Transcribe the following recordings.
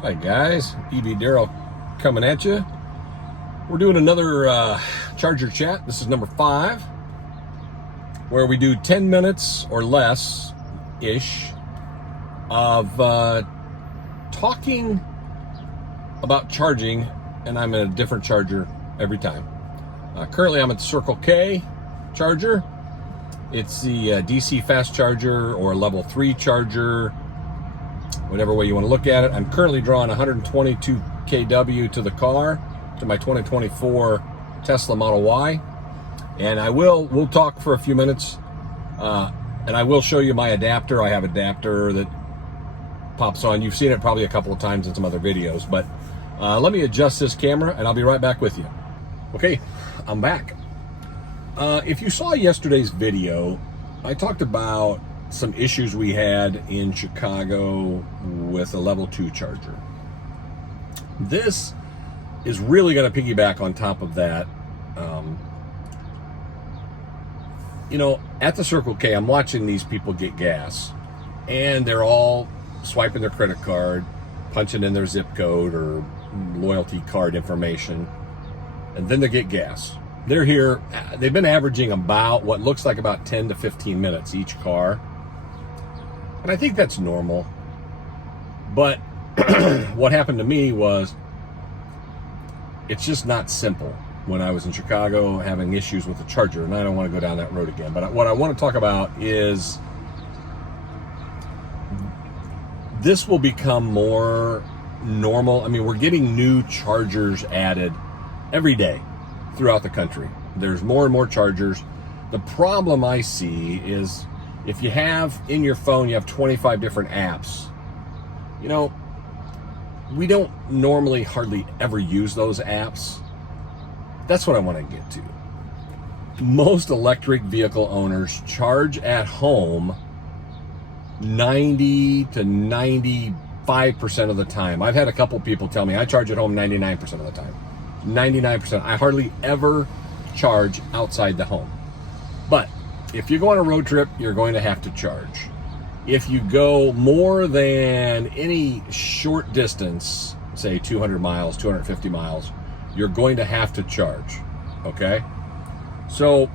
Hi guys, EV Daryl coming at you. We're doing another charger chat. This is number 5, where we do 10 minutes or less-ish of talking about charging, and I'm in a different charger every time. Currently I'm at the Circle K charger. It's the DC fast charger or level 3 charger, whatever way you want to look at it. I'm currently drawing 122 kW to the car, to my 2024 Tesla Model Y. And we'll talk for a few minutes, and I will show you my adapter. I have an adapter that pops on. You've seen it probably a couple of times in some other videos, but let me adjust this camera and I'll be right back with you. Okay, I'm back. If you saw yesterday's video, I talked about some issues we had in Chicago with a level 2 charger. This is really going to piggyback on top of that. At the Circle K, I'm watching these people get gas, and they're all swiping their credit card, punching in their zip code or loyalty card information, and then they get gas. They're here, they've been averaging about what looks like about 10 to 15 minutes each car. And I think that's normal. But what happened to me was, it's just not simple. When I was in Chicago having issues with the charger, and I don't want to go down that road again. But what I want to talk about is this will become more normal. I mean, we're getting new chargers added every day throughout the country. There's more and more chargers. The problem I see is, if you have in your phone, you have 25 different apps. We don't normally hardly ever use those apps. That's what I want to get to. Most electric vehicle owners charge at home 90 to 95% of the time. I've had a couple people tell me I charge at home 99% of the time. 99%. I hardly ever charge outside the home. But if you go on a road trip, you're going to have to charge. If you go more than any short distance, say 200 miles, 250 miles, you're going to have to charge, okay? So,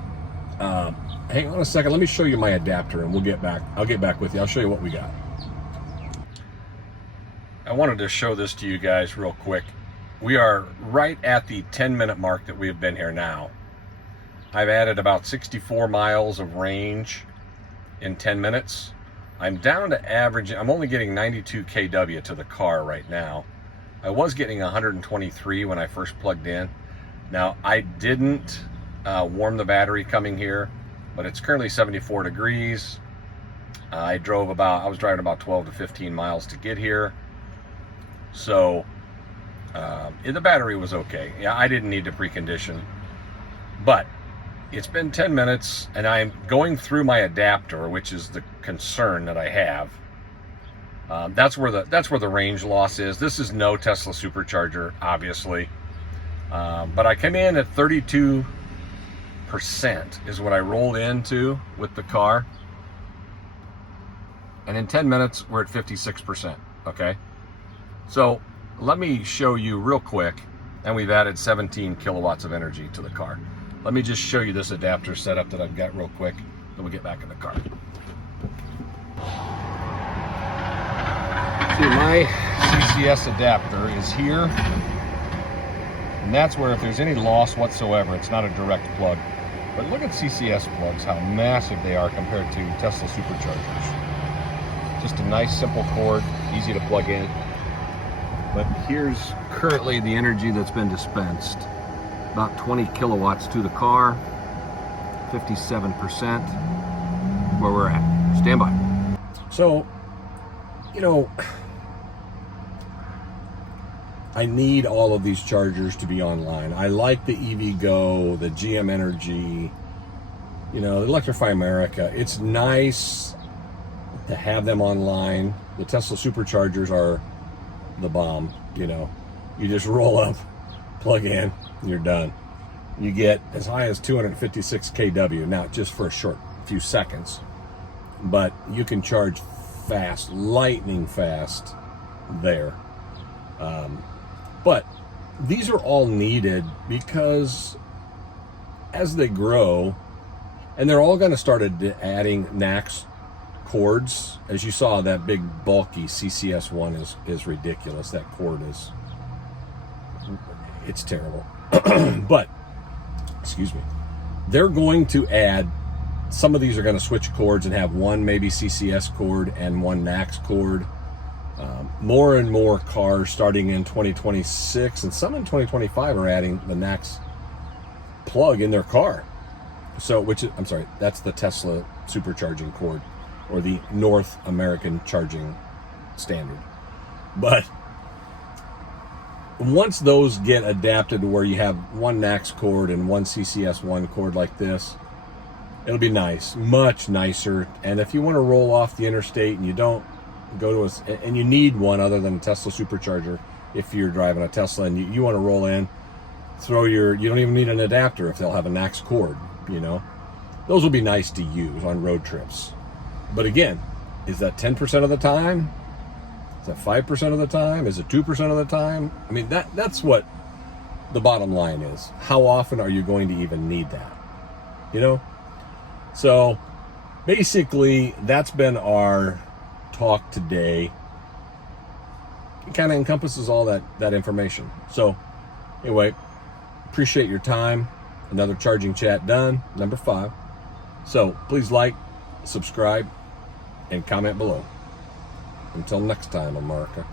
hang on a second. Let me show you my adapter, and we'll get back. I'll get back with you. I'll show you what we got. I wanted to show this to you guys real quick. We are right at the 10-minute mark that we have been here now. I've added about 64 miles of range in 10 minutes. I'm down to average. I'm only getting 92 kW to the car right now. I was getting 123 when I first plugged in. Now, I didn't warm the battery coming here, but it's currently 74 degrees. I was driving about 12 to 15 miles to get here. So the battery was okay. Yeah, I didn't need to precondition, but it's been 10 minutes and I'm going through my adapter, which is the concern that I have. That's where the range loss is. This is no Tesla supercharger, obviously. But I came in at 32% is what I rolled into with the car. And in 10 minutes, we're at 56%, okay? So let me show you real quick, and we've added 17 kilowatts of energy to the car. Let me just show you this adapter setup that I've got real quick, then we'll get back in the car. See, my CCS adapter is here, and that's where if there's any loss whatsoever, it's not a direct plug. But look at CCS plugs, how massive they are compared to Tesla superchargers. Just a nice simple cord, easy to plug in. But here's currently the energy that's been dispensed. About 20 kilowatts to the car, 57% where we're at. Stand by. So, I need all of these chargers to be online. I like the EVgo, the GM Energy, Electrify America. It's nice to have them online. The Tesla superchargers are the bomb. You just roll up, plug in, you're done. You get as high as 256 kW, now just for a short few seconds, but you can charge fast, lightning fast there. But these are all needed because as they grow, and they're all going to start adding NACS cords. As you saw, that big bulky CCS one is ridiculous. That cord it's terrible. But excuse me, they're going to add, some of these are going to switch cords and have one maybe CCS cord and one NACS cord. More and more cars starting in 2026 and some in 2025 are adding the NACS plug in their car. So, I'm sorry, that's the Tesla supercharging cord, or the North American charging standard. But once those get adapted to where you have one NACS cord and one CCS1 cord like this, it'll be nice, much nicer. And if you want to roll off the interstate and you don't go to and you need one other than a Tesla supercharger, if you're driving a Tesla and you want to roll in, you don't even need an adapter if they'll have a NACS cord, Those will be nice to use on road trips. But again, is that 10% of the time? Is that 5% of the time? Is it 2% of the time? I mean, that's what the bottom line is. How often are you going to even need that? So basically, that's been our talk today. It kind of encompasses all that information. So anyway, appreciate your time. Another charging chat done, number 5. So please like, subscribe, and comment below. Until next time, America.